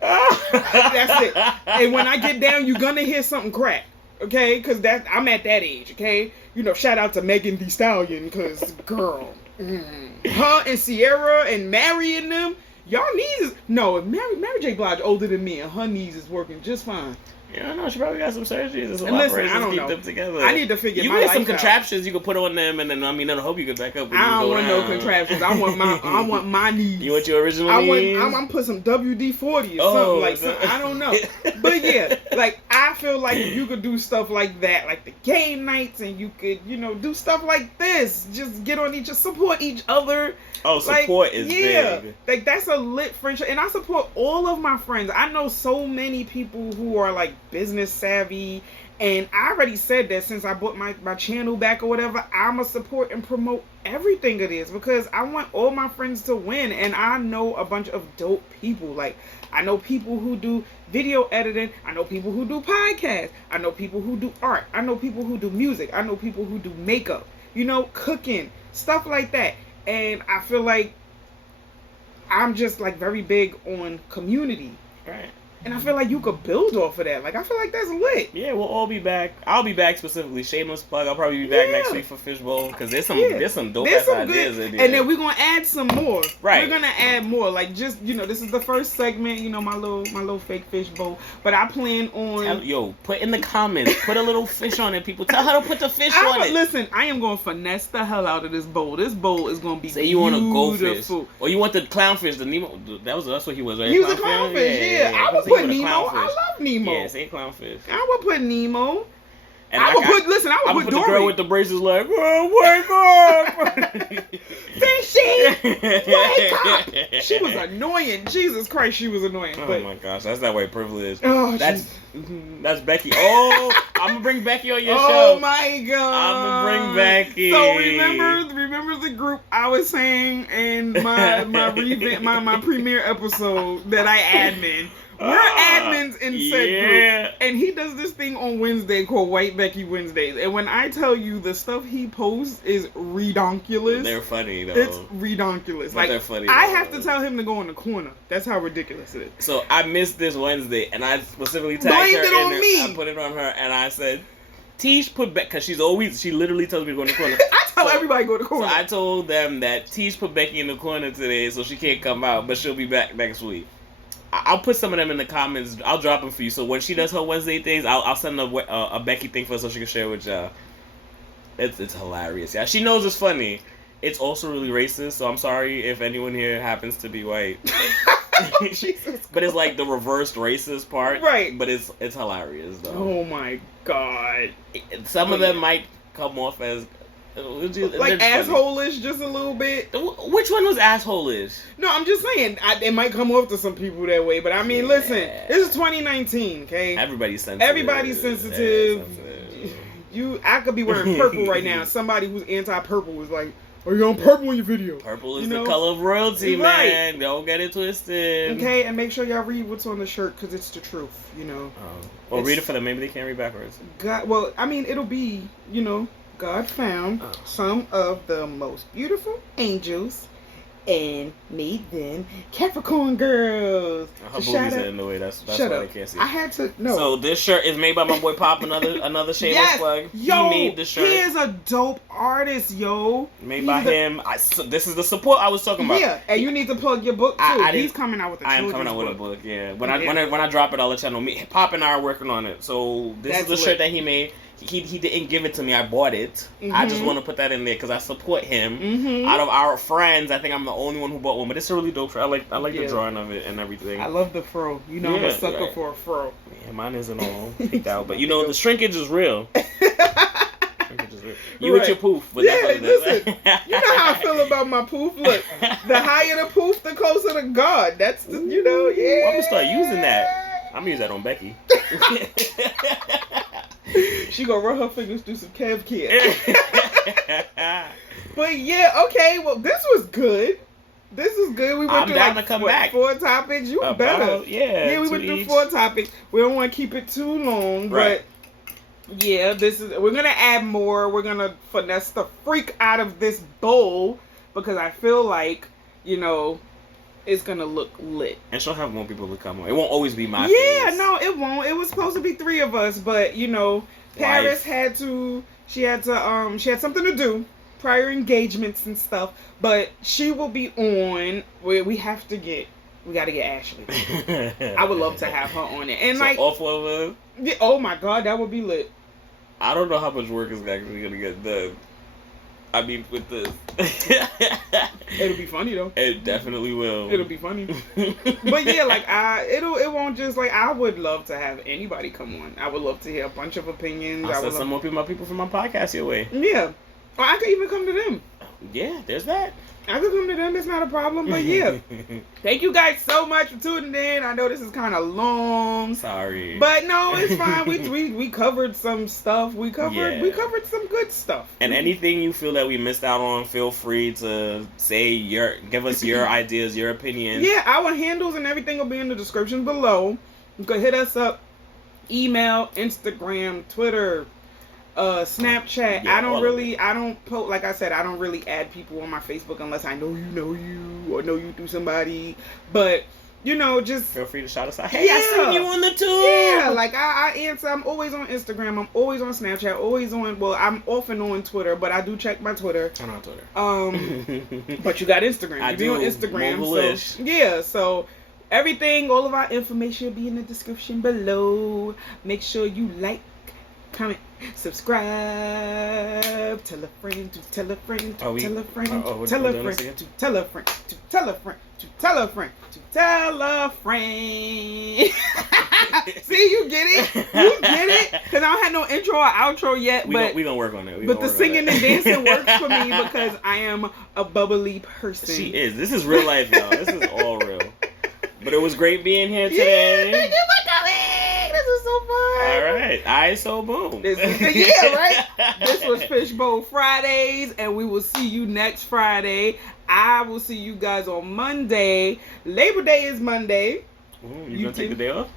That's it. And when I get down, you're gonna hear something crack. Okay, because I'm at that age. Okay, shout out to Megan Thee Stallion, because, girl, her and Sierra and Mary and them, y'all knees is... No, if Mary J. Blige older than me and her knees is working just fine. Yeah, I don't know. She probably got some surgeries and some And listen, operations I don't to keep know. them together. I need to figure you my get life some out. contraptions you can put on them, and then I hope you get back up. When I you don't go want down. no contraptions. I want my knees. You want your original knees? I'm gonna put some WD-40 or something. I don't know. But yeah, like, I feel like you could do stuff like that, like the game nights, and you could, do stuff like this. Just get on support each other. Oh, support is big. Like, that's a lit friendship. And I support all of my friends. I know so many people who are, like, business savvy. And I already said that since I bought my channel back or whatever, I'm going to support and promote everything it is. Because I want all my friends to win. And I know a bunch of dope people. Like, I know people who do video editing. I know people who do podcasts. I know people who do art. I know people who do music. I know people who do makeup. Cooking. Stuff like that. And I feel like I'm just, like, very big on community. Right. And I feel like you could build off of that. Like, I feel like that's lit. Yeah, we'll all be back. I'll be back specifically. Shameless plug. I'll probably be back next week for Fishbowl, because there's some dope ass ideas in there. And then we're gonna add some more. Right. We're gonna add more. Like, just this is the first segment. My little fake fishbowl. But I plan on. Put in the comments. Put a little fish on it. People, tell her to put the fish on it. Listen, I am gonna finesse the hell out of this bowl. This bowl is gonna be Say you want a beautiful. goldfish, or you want the clownfish, the Nemo. That's what he was, right? He was a clownfish. Yeah. I would put Nemo. I love Nemo. Yeah, say clownfish. I would put Nemo. And I would put the Dory. girl with the braces like, oh, wake up! Fishy! Wake up! She was annoying. Jesus Christ, she was annoying. Oh my gosh, that's that white privilege. Oh, that's Becky. Oh, I'm gonna bring Becky on your show. Oh my god! I'm gonna bring Becky. So remember the group I was saying in my premiere episode that I admin. We're admins in said group, and he does this thing on Wednesday called White Becky Wednesdays. And when I tell you the stuff he posts is redonkulous, they're funny though. It's redonkulous. Like, they're funny. I have to tell him to go in the corner. That's how ridiculous it is. So I missed this Wednesday, and I specifically tagged her in there. I put it on her, and I said, Teesh put Becky, because she literally tells me to go in the corner. I tell everybody to go in the corner. So I told them that Teesh put Becky in the corner today, so she can't come out, but she'll be back next week. I'll put some of them in the comments. I'll drop them for you. So when she does her Wednesday things, I'll send a Becky thing for her so she can share with y'all. It's hilarious. Yeah, she knows it's funny. It's also really racist, so I'm sorry if anyone here happens to be white. But it's like the reversed racist part. Right. But it's hilarious though. Oh my god. Some of them might come off as like asshole-ish just a little bit. Which one was asshole-ish? No, I'm just saying it might come off to some people that way, but I mean, listen, this is 2019, okay? Everybody's sensitive. I could be wearing purple right now. Somebody who's anti-purple is like, are you on purple in your video? Purple is the color of royalty, man. Don't get it twisted. Okay, and make sure y'all read what's on the shirt, because it's the truth, Or read it for them. Maybe they can't read backwards. It'll be, God found some of the most beautiful angels and made them Capricorn girls. Her boobies are in the way. That's why they can't see. I had to no. So this shirt is made by my boy Pop. Another shameless plug. Yo, he made the shirt. He is a dope artist, yo. Made by him. This is the support I was talking about. Yeah, and you need to plug your book too. He's coming out with a children's book. I am coming out with a book. Yeah. When I drop it, I'll let y'all know. Pop and I are working on it. So this is the shirt that he made. He didn't give it to me. I bought it. Mm-hmm. I just want to put that in there because I support him. Mm-hmm. Out of our friends, I think I'm the only one who bought one. But it's a really dope shirt. I like the drawing of it and everything. I love the fro. I'm a sucker for a fro. Yeah, mine isn't all picked out, but the shrinkage is real. You with your poof. But listen. You know how I feel about my poof. Look, the higher the poof, the closer to God. That's I'm gonna start using that. I'm gonna use that on Becky. She gonna run her fingers through some calf care. But yeah, okay. Well, this was good. We went through down to come back. 4 topics. You better. Yeah, we went through 4 topics. We don't want to keep it too long, but yeah, we're gonna add more. We're gonna finesse the freak out of this bowl because I feel like it's gonna look lit. And she'll have more people to come on. It won't always be my face. No, it won't. It was supposed to be 3 of us, but Paris had to. She had something to do, prior engagements and stuff. But she will be on. We got to get Ashley. I would love to have her on it. And so like off of us. Yeah, oh my God, that would be lit. I don't know how much work is actually gonna get done. I mean, with this. It'll be funny though. It definitely will. It'll be funny. But yeah, like it won't just like, I would love to have anybody come on. I would love to hear a bunch of opinions. I'll send some more people from my podcast your way. Yeah. Or I could even come to them. Yeah, there's that. I could come to them. It's not a problem. But yeah. Thank you guys so much for tuning in. I know this is kind of long. Sorry. But no, it's fine. We covered some stuff. We covered some good stuff. And anything you feel that we missed out on, feel free to give us your ideas, your opinions. Yeah, our handles and everything will be in the description below. You can hit us up. Email, Instagram, Twitter, Snapchat. Yeah, I don't post, like I said, I don't really add people on my Facebook unless I know you or know you through somebody. But just feel free to shout us out. Hey, I seen you on the tour. Yeah, like I answer. I'm always on Instagram. I'm always on Snapchat. Always on. Well, I'm often on Twitter, but I do check my Twitter. I'm on Twitter. But you got Instagram. You be on Instagram. So, yeah. So everything, all of our information will be in the description below. Make sure you like, comment, subscribe, tell a friend to tell a friend to tell a friend to tell a friend to tell a friend to tell a friend to tell a friend to tell a friend. See, you get it? You get it? Because I don't have no intro or outro yet. But we gonna work on it. But the singing and dancing works for me because I am a bubbly person. She is. This is real life, y'all. This is all real. But it was great being here today. Yeah, thank you for coming. This is so fun. All right. So boom. Yeah, right? This was Fishbowl Fridays, and we will see you next Friday. I will see you guys on Monday. Labor Day is Monday. Ooh, you gonna take the day off?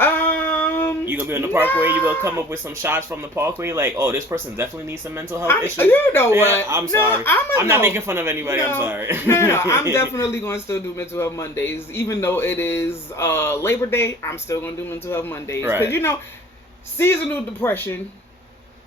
You gonna be on the parkway? You gonna come up with some shots from the parkway? Like, oh, this person definitely needs some mental health issues. You know what? I'm sorry. I'm not making fun of anybody. I'm sorry. No. I'm definitely gonna still do Mental Health Mondays, even though it is Labor Day. I'm still gonna do Mental Health Mondays because seasonal depression.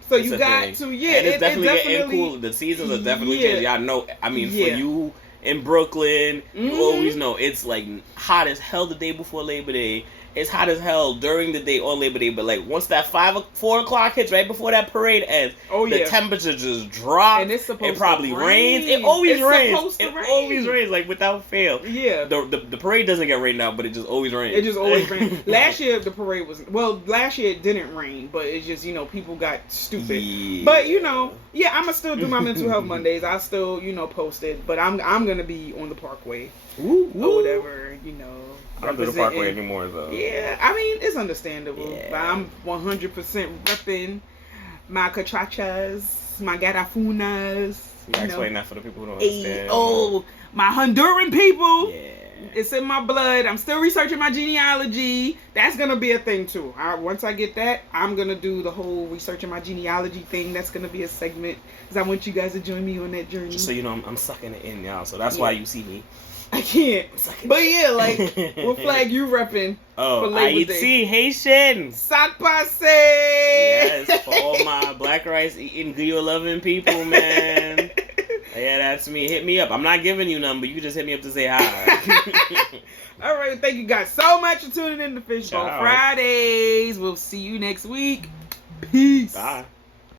So it's you got thing. To, yeah. And it's definitely getting cool. The seasons are definitely changing. I know. I mean, for you in Brooklyn, you always know it's like hot as hell the day before Labor Day. It's hot as hell during the day on Labor Day, but like once that 4 o'clock hits, right before that parade ends, the temperature just drops. And it's supposed it probably to rains. It always rains. It always rains, like without fail. Yeah. The parade doesn't get rained out, but it just always rains. It just always rains. Last year the parade was last year it didn't rain, but it's just people got stupid. Yeah. But I'ma still do my Mental Health Mondays. I still post it, but I'm gonna be on the Parkway or whatever I don't do the Parkway anymore, though. Yeah, I mean, it's understandable. Yeah. But I'm 100% repping my catrachas, my garafunas. Explain that for the people who don't understand. My Honduran people. Yeah. It's in my blood. I'm still researching my genealogy. That's going to be a thing, too. Once I get that, I'm going to do the whole researching my genealogy thing. That's going to be a segment. Because I want you guys to join me on that journey. Just so you know, I'm sucking it in, y'all. So that's why you see me. I can't. But yeah, like, what flag you repping for Labor Day? Haitian. Sac passe. Yes, for all my black rice eating, guyo loving people, man. Yeah, that's me. Hit me up. I'm not giving you none, but you can just hit me up to say hi. All right, thank you guys so much for tuning in to Fishbowl Fridays. We'll see you next week. Peace. Bye.